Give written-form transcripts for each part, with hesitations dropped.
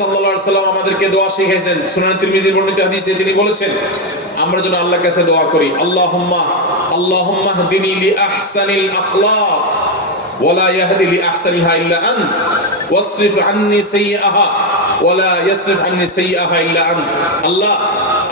সাল্লাল্লাহু আলাইহি সাল্লাম আমাদেরকে দোয়া শিখিয়েছেন। সুনান তিরমিজির বর্ণিত হাদিসে তিনি বলেছেন আমরা যেন আল্লাহর কাছে দোয়া করি, আল্লাহুম্মা হদিনি লি আহসানিল আখলাক ওয়া লা ইয়াহদি লি আহসানিহা ইল্লা আনত ওয়াসরিফ আন্নি সাইয়্যাহা ওয়া লা ইয়াসরিফ আন্নি সাইয়্যাহা ইল্লা আনত। আল্লাহ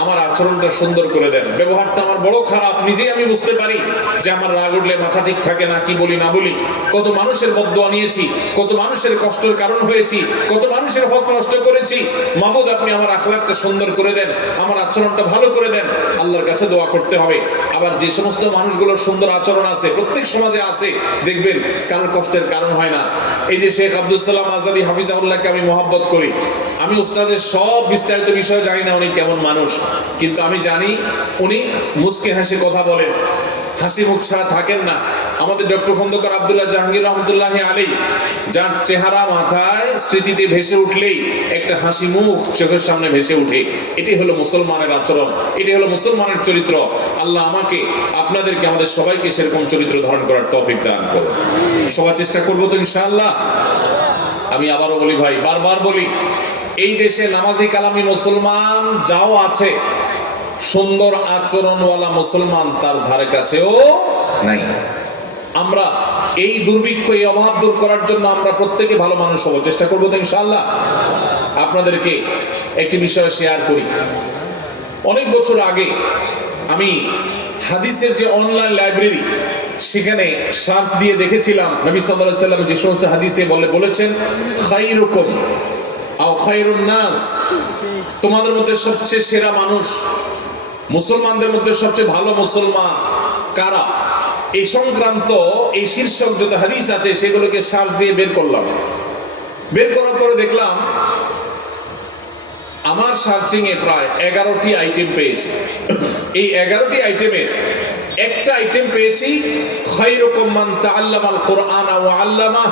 আমার আচরণটা সুন্দর করে দেন, ব্যবহারটা আমার বড় খারাপ, নিজেই আমি বুঝতে পারি যে আমার রাগ উঠলে মাথা ঠিক থাকে না, কি বলি না বলি, কত মানুষের বদদোয়া নিয়েছি, কত মানুষের কষ্টের কারণ হয়েছি, কত মানুষের হক নষ্ট করেছি। মাবুদ আপনি আমার আখলাকটা সুন্দর করে দেন, আমার আচরণটা ভালো করে দেন। আল্লাহর কাছে দোয়া করতে হবে। আবার যে সমস্ত মানুষগুলোর সুন্দর আচরণ আছে, প্রত্যেক সমাজে আছে, দেখবেন কারোর কষ্টের কারণ হয় না। এই যে শেখ আব্দুল সালাম আজাদি হাফিজাহুল্লাহকে আমি মহব্বত করি, আমি উস্তাদের সব বিস্তারিত বিষয় জানি না উনি কেমন মানুষ, কিন্তু আমি জানি উনি মুস্কে হাসি কথা বলেন, হাসি মুখ ছাড়া থাকেন না। আমাদের ডক্টর খন্দকার আব্দুল্লাহ জাহাঙ্গীর রহমতুল্লাহি আলাইহি, যার চেহারা মাথায় স্মৃতিতে ভেসে উঠলেই একটা হাসি মুখ চোখের সামনে ভেসে উঠে। এটাই হলো মুসলমানের আচরণ, এটাই হলো মুসলমানের চরিত্র। আল্লাহ আমাকে আপনাদেরকে আমাদের সবাইকে সেরকম চরিত্র ধারণ করার তৌফিক দান করুন। সবাই চেষ্টা করবো তো ইনশাআল্লাহ। আমি আবারও বলি ভাই, বারবার বলি, এই দেশে নামাজি কালামি মুসলমান যাও আছে, সুন্দর আচরণওয়ালা মুসলমান তার ধারে কাছেও নাই। আমরা এই দুর্ভিক্ষ, এই অভাব দূর করার জন্য আমরা প্রত্যেকে ভালো মানুষ হব, চেষ্টা করবো তো ইনশাআল্লাহ। আপনাদেরকে একটি বিষয় শেয়ার করি। অনেক বছর আগে আমি হাদিসের যে অনলাইন লাইব্রেরি, সেখানে সার্চ দিয়ে দেখেছিলাম নবী সাল্লাল্লাহু আলাইহি ওয়াসাল্লাম যে সমস্ত হাদিসে বলেছেন খায়রুকুম আও খায়রুন নাস, তোমাদের মধ্যে সবচেয়ে সেরা মানুষ, মুসলমানদের মধ্যে সবচেয়ে ভালো মুসলমান কারা, এই সংক্রান্ত এই শীর্ষক যত হাদিস আছে সেগুলোকে সার্চ দিয়ে বের করলাম। বের করার পরে দেখলাম আমার সার্চিং এ প্রায় 11টি আইটেম পেয়েছি। এই 11টি আইটেমের একটা আইটেম পেয়েছি খায়রুকুম মান তাআল্লামাল কুরআন ওয়া আল্লামা,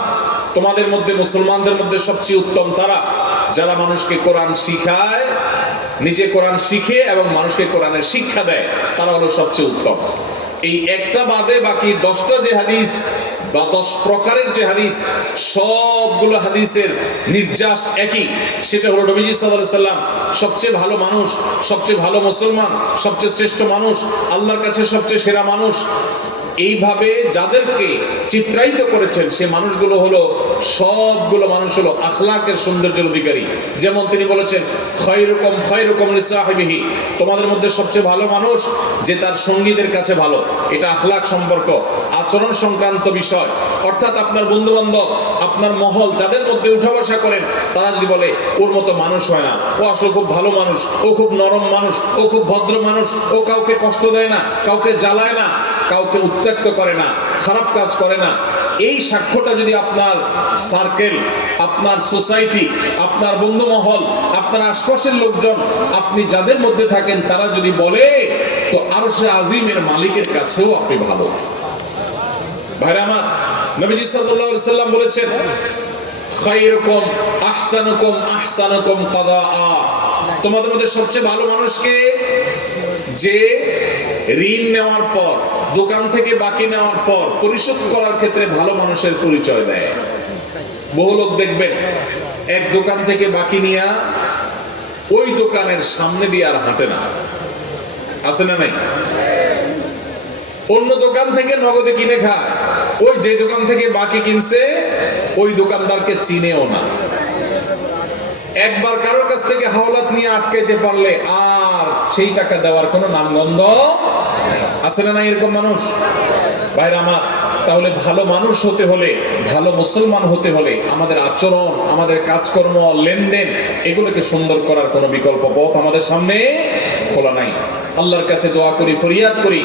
তোমাদের মধ্যে মুসলমানদের মধ্যে সবচেয়ে উত্তম তারা যারা মানুষকে কোরআন শিখায়, নিজে কোরআন শিখে এবং মানুষকে কোরআনের শিক্ষা দেয়, তারা হলো সবচেয়ে উত্তম। এই একটা বাদে বাকি 10টা যে হাদিস বা 10 প্রকারের যে হাদিস, সবগুলো হাদিসের নির্যাস একই, সেটা হলো নবীজি সাল্লাল্লাহু আলাইহি সাল্লাম সবচেয়ে ভালো মানুষ, সবচেয়ে ভালো মুসলমান, সবচেয়ে শ্রেষ্ঠ মানুষ, আল্লাহর কাছে সবচেয়ে সেরা মানুষ। এইভাবে যাদেরকে চিত্রায়িত করেছেন সে মানুষগুলো হলো, সবগুলো মানুষ হলো আখলাকের সৌন্দর্যের অধিকারী। যেমন তিনি বলেছেন খায়রুকুম খায়রুকুম লিসাহিবিহি, তোমাদের মধ্যে সবচেয়ে ভালো মানুষ যে তার সঙ্গীদের কাছে ভালো। এটা আখলাক সম্পর্ক, আচরণ সংক্রান্ত বিষয়। অর্থাৎ আপনার বন্ধু বান্ধব, আপনার মহল যাদের মধ্যে উঠা বসা করেন, তারা যদি বলে ওর মতো মানুষ হয় না, ও আসলে খুব ভালো মানুষ, ও খুব নরম মানুষ, ও খুব ভদ্র মানুষ, ও কাউকে কষ্ট দেয় না, কাউকে জ্বালায় না, কাউকে উত্ত্যক্ত করে না, খারাপ কাজ করে না, এই সাক্ষ্যটা যদি আপনার সার্কেল, আপনার সোসাইটি, আপনার বন্ধু মহল, আপনার আশপাশের লোকজন, আপনি যাদের মধ্যে থাকেন তারা যদি বলে, তো আরশে আজিমের মালিকের কাছেও আপনি ভালো। ভাইরা আমার, নবীজি সাল্লাল্লাহু আলাইহি সাল্লাম বলেছেন খায়রুকুম আহসানুকুম আহসানুকুম কাদাআ, তোমাদের মধ্যে সবচেয়ে ভালো মানুষকে যে ঋণ নেওয়ার পর, দোকান থেকে বাকি নেওয়ার পর পরিশোধ করার ক্ষেত্রে ভালো মানুষের পরিচয় দেয়। বহু লোক দেখবেন এক দোকান থেকে বাকি নিয়ে ওই দোকানের সামনে দিয়ে আর হাঁটে না, আছে না নাই? অন্য দোকান থেকে নগদে কিনে খায়, ওই যে দোকান থেকে বাকি কিনছে ওই দোকানদারকে চিনেও না। একবার কারোর কাছ থেকে হাওলাত নিয়ে আটকাইতে পারলে আর সেই টাকা দেওয়ার কোনো নামগন্ধ আছে না নাই? এরকম মানুষ। ভাইরা আমার, তাহলে ভালো মানুষ হতে হলে, ভালো মুসলমান হতে হলে আমাদের আচরণ, আমাদের কাজকর্ম, লেনদেন, এগুলোকে সুন্দর করার কোনো বিকল্প পথ আমাদের সামনে খোলা নাই। আল্লাহর কাছে দোয়া করি, ফরিয়াদ করি,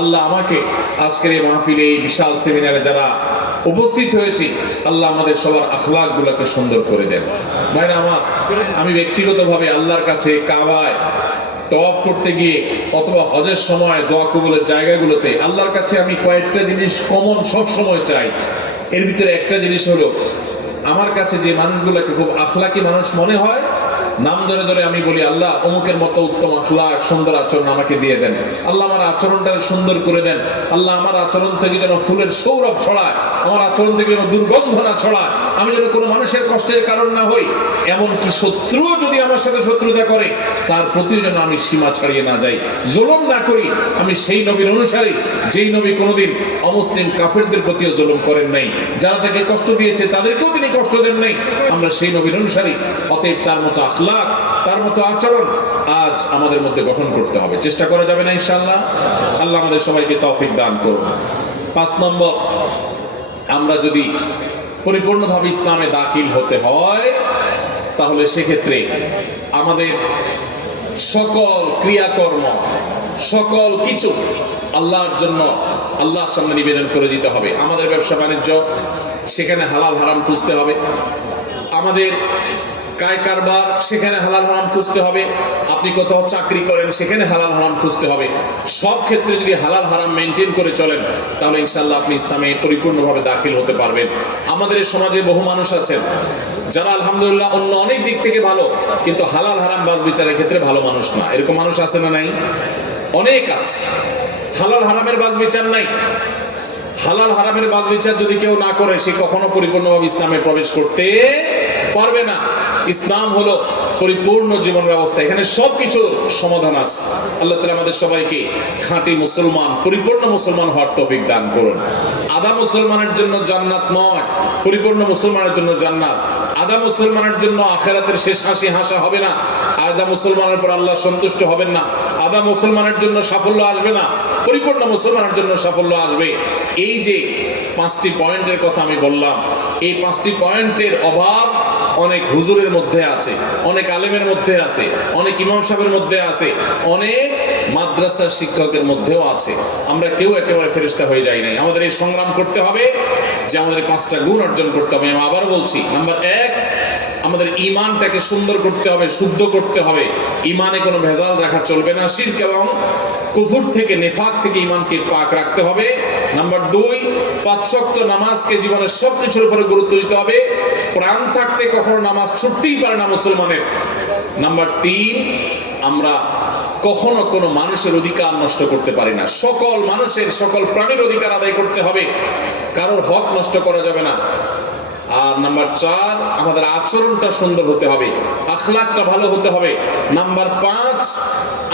আল্লাহ আমাকে আজকের এই মাহফিলে, এই বিশাল সেমিনারে যারা উপস্থিত হয়েছি, আল্লাহ আমাদের সবার আখলাক গুলাকে সুন্দর করে দেন। ভাইরা আমার, আমি ব্যক্তিগতভাবে আল্লাহর কাছে কাবায় তওয়াফ করতে গিয়ে অথবা হজের সময় দোয়া কবুলের জায়গাগুলোতে আল্লাহর কাছে আমি কয়েকটা জিনিস কমন সব সময় চাই। এর ভিতরে একটা জিনিস হলো, আমার কাছে যে মানুষগুলোকে খুব আখলাকি মানুষ মনে হয়, নাম ধরে ধরে আমি বলি আল্লাহ অমুকের মতো উত্তম আখলাক, সুন্দর আচরণ আমাকে দিয়ে দেন। আল্লাহ আমার আচরণটা সুন্দর করে দেন। আল্লাহ আমার আচরণ থেকে যেন ফুলের সৌরভ ছড়ায়, আমার আচরণ থেকে যেন দুর্গন্ধ না ছড়ায়, আমি যেন কোনো মানুষের কষ্টের কারণ না হই, এমনকি শত্রুও যদি আমার সাথে শত্রুতা করে তার প্রতিও যেন আমি সীমা ছাড়িয়ে না যাই, জুলুম না করি। আমি সেই নবীর অনুসারী যেই নবী কোনোদিন অমুসলিম কাফেরদের প্রতিও জুলুম করেন নাই, যারা তাকে কষ্ট দিয়েছে তাদেরকেও তিনি কষ্ট দেন নাই। আমরা সেই নবীর অনুসারী, অতএব তার মতো আখলাক, তার মতো আচরণ আজ আমাদের মধ্যে গঠন করতে হবে। চেষ্টা করা যাবে না ইনশাআল্লাহ? আল্লাহ আমাদের সবাইকে তৌফিক দান করুন। 5 নম্বর, আমরা যদি পরিপূর্ণভাবে ইসলামে দাখিল হতে হয় তাহলে সেক্ষেত্রে আমাদের সকল ক্রিয়াকর্ম, সকল কিছু আল্লাহর জন্য, আল্লাহর সামনে নিবেদন করে দিতে হবে। আমাদের ব্যবসা বাণিজ্য, সেখানে হালাল হারাম খুঁজতে হবে। আমাদের কায় কারবার, সেখানে হালাল হারাম খুঁজতে হবে। আপনি কোথাও চাকরি করেন, সেখানে হালাল হারাম খুঁজতে হবে। সব ক্ষেত্রে যদি হালাল হারাম মেনটেন করে চলেন তাহলে ইনশাআল্লাহ আপনি ইসলামে পরিপূর্ণভাবে দাখিল হতে পারবেন। আমাদের এই সমাজে বহু মানুষ আছেন যারা আলহামদুলিল্লাহ অন্য অনেক দিক থেকে ভালো, কিন্তু হালাল হারাম বাজ বিচারের ক্ষেত্রে ভালো মানুষ না। এরকম মানুষ আছে না নাই? অনেক আছে। হালাল হারামের বাজ বিচার নাই। হালাল হারামের বাজ বিচার যদি কেউ না করে, সে কখনো পরিপূর্ণভাবে ইসলামে প্রবেশ করতে পারবে না। ইসলাম হলো পরিপূর্ণ জীবন ব্যবস্থা, এখানে সবকিছুর সমাধান আছে। আল্লাহ তাআলা আমাদের সবাইকে খাঁটি মুসলমান, পরিপূর্ণ মুসলমান হওয়ার তৌফিক দান করুন। আধা মুসলমানের জন্য জান্নাত নয়, পরিপূর্ণ মুসলমানের জন্য জান্নাত। আধা মুসলমানের জন্য আখিরাতের শেষ হাসি হাসা হবে না। আধা মুসলমানের পর আল্লাহ সন্তুষ্ট হবেন না। আধা মুসলমানের জন্য সাফল্য আসবে না, পরিপূর্ণ মুসলমানের জন্য সাফল্য আসবে। এই যে 5টি পয়েন্টের কথা আমি বললাম, এই 5টি পয়েন্টের অভাব অনেক হুজুরের মধ্যে আছে, অনেক আলেমের মধ্যে আছে, অনেক ইমাম সাহেবের মধ্যে আছে, অনেক মাদ্রাসার শিক্ষকের মধ্যেও আছে। আমরা কেউ একেবারে ফেরেশতা হয়ে যাই নাই। আমাদের এই সংগ্রাম করতে হবে যে আমাদের 5টা গুণ অর্জন করতে হবে। আমি আবার বলছি, নাম্বার 1, আমাদের ঈমানটাকে সুন্দর করতে হবে, শুদ্ধ করতে হবে। ঈমানে কোনো ভেজাল রাখা চলবে না। শিরক এবং কুফর থেকে, নেফাক থেকে ঈমানকে পাক রাখতে হবে। নাম্বার 2, 5 ওয়াক্ত নামাজকে জীবনের সবকিছুর উপরে গুরুত্ব দিতে হবে। প্রাণ থাকতে কখনো নামাজ ছুটতেই পারে না মুসলমানের। নাম্বার 3, আমরা কখনো কোনো মানুষের অধিকার নষ্ট করতে পারি না। সকল মানুষের, সকল প্রাণীর অধিকার আদায় করতে হবে, কারোর হক নষ্ট করা যাবে না। আর নাম্বার 4, আমাদের আচরণটা সুন্দর হতে হবে, আখলাকটা ভালো হতে হবে। নাম্বার 5,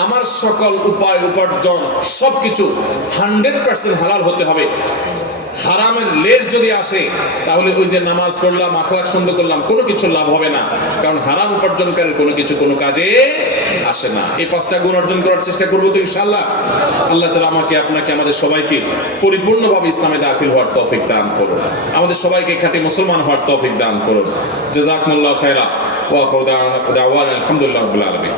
আমার সকল উপায় উপার্জন সবকিছু 100% হালাল হতে হবে। হারামের লেশ যদি আসে তাহলে ওই যে নামাজ পড়লাম, আখলাক সুন্দর করলাম, কোনো কিছু লাভ হবে না, কারণ হারাম উপার্জনকারীর কোনো কিছু কোনো কাজে আসে না। এই 5টা গুণ অর্জন করার চেষ্টা করবো তো ইনশাআল্লাহ। আল্লাহ তাআলা আমাকে, আপনাকে, আমাদের সবাইকে পরিপূর্ণভাবে ইসলামে দাখিল হওয়ার তৌফিক দান করুন। আমাদের সবাইকে খাঁটি মুসলমান হওয়ার তৌফিক দান করুন। জাযাকুমুল্লাহু খায়রা ওয়া আখিরু দাওয়ানা আলহামদুলিল্লাহি রাব্বিল আলামিন।